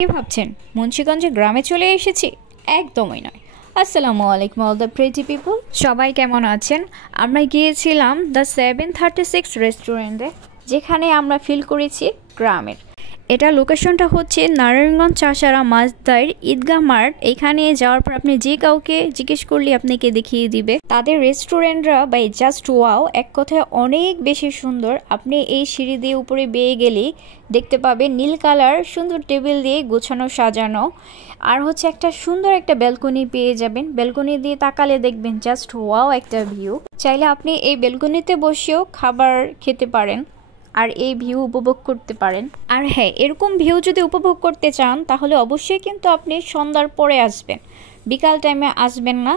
কি ভাবছেন মুন্সিগঞ্জে গ্রামে চলে এসেছি? একদমই নয়। আসসালামু আলাইকুম অল দ্য প্রিটি পিপল, সবাই কেমন আছেন? আমরা গিয়েছিলাম দ্য 736 রেস্টুরেন্টে, যেখানে আমরা ফিল করেছি গ্রামের। এটা লোকেশনটা হচ্ছে নারায়ণগঞ্জ চাষারা মাছদার ঈদগাহ মার্ট। এখানে যাওয়ার পর আপনি যে কাউকে জিজ্ঞেস করলে আপনাকে দেখিয়ে দিবে তাদের রেস্টুরেন্টরা বাই জাস্ট ওয়াও, এক কথায় অনেক বেশি সুন্দর। আপনি এই সিঁড়ি দিয়ে উপরে বেয়ে গেলেই দেখতে পাবেন নীল কালার সুন্দর টেবিল দিয়ে গোছানো সাজানো, আর হচ্ছে একটা সুন্দর একটা ব্যালকনি পেয়ে যাবেন। ব্যালকনি দিয়ে তাকালে দেখবেন জাস্ট ওয়াও একটা ভিউ। চাইলে আপনি এই ব্যালকনিতে বসেও খাবার খেতে পারেন আর এই ভিউ উপভোগ করতে পারেন। আর হ্যাঁ, এরকম ভিউ যদি উপভোগ করতে চান তাহলে অবশ্যই কিন্তু আপনি সন্ধ্যার পরে আসবেন, বিকাল টাইমে আসবেন না।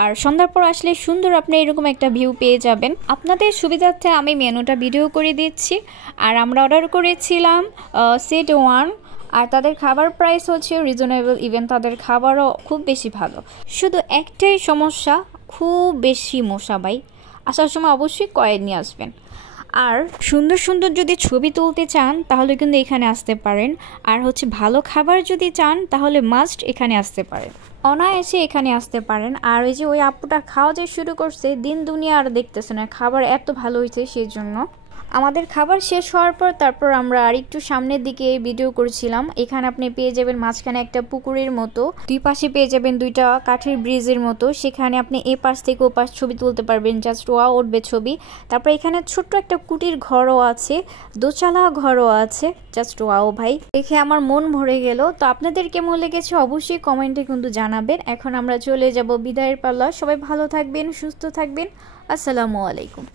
আর সন্ধ্যার পর আসলে সুন্দর আপনি এরকম একটা ভিউ পেয়ে যাবেন। আপনাদের সুবিধার্থে আমি মেনুটা ভিডিও করে দিচ্ছি। আর আমরা অর্ডার করেছিলাম সেট 1, আর তাদের খাবার প্রাইস হচ্ছে রিজনেবল, ইভেন তাদের খাবারও খুব বেশি ভালো। শুধু একটাই সমস্যা, খুব বেশি মশা ভাই। আসার সময় অবশ্যই কয়েন নিয়ে আসবেন। আর সুন্দর সুন্দর যদি ছবি তুলতে চান তাহলে কিন্তু এখানে আসতে পারেন। আর হচ্ছে ভালো খাবার যদি চান তাহলে মাস্ট এখানে আসতে পারেন, অনায়াসে এখানে আসতে পারেন। আর ওই যে ওই আপুটা খাওয়া যে শুরু করছে, দিন দুনিয়া আর দেখতেছে না, খাবার এত ভালো হয়েছে সেই জন্য। আমাদের খাবার শেষ হওয়ার পর তারপর আমরা আর একটু সামনের দিকে ভিডিও করছিলাম। এখানে আপনি পেয়ে যাবেন মাঝখানে একটা পুকুরের মতো, দুই পাশে পেয়ে যাবেন দুইটা কাঠের ব্রিজের মতো, সেখানে আপনি এ পাশ থেকে ও পাশ ছবি তুলতে পারবেন, জাস্ট ওয়া উঠবে ছবি। তারপর এখানে ছোট্ট একটা কুটির ঘরও আছে, দোচালা ঘরও আছে, জাস্ট ওয়াও ভাই, দেখে আমার মন ভরে গেল। তো আপনাদের কেমন লেগেছে অবশ্যই কমেন্টে কিন্তু জানাবেন। এখন আমরা চলে যাব বিদায়ের পাল্লা। সবাই ভালো থাকবেন, সুস্থ থাকবেন। আসসালামু আলাইকুম।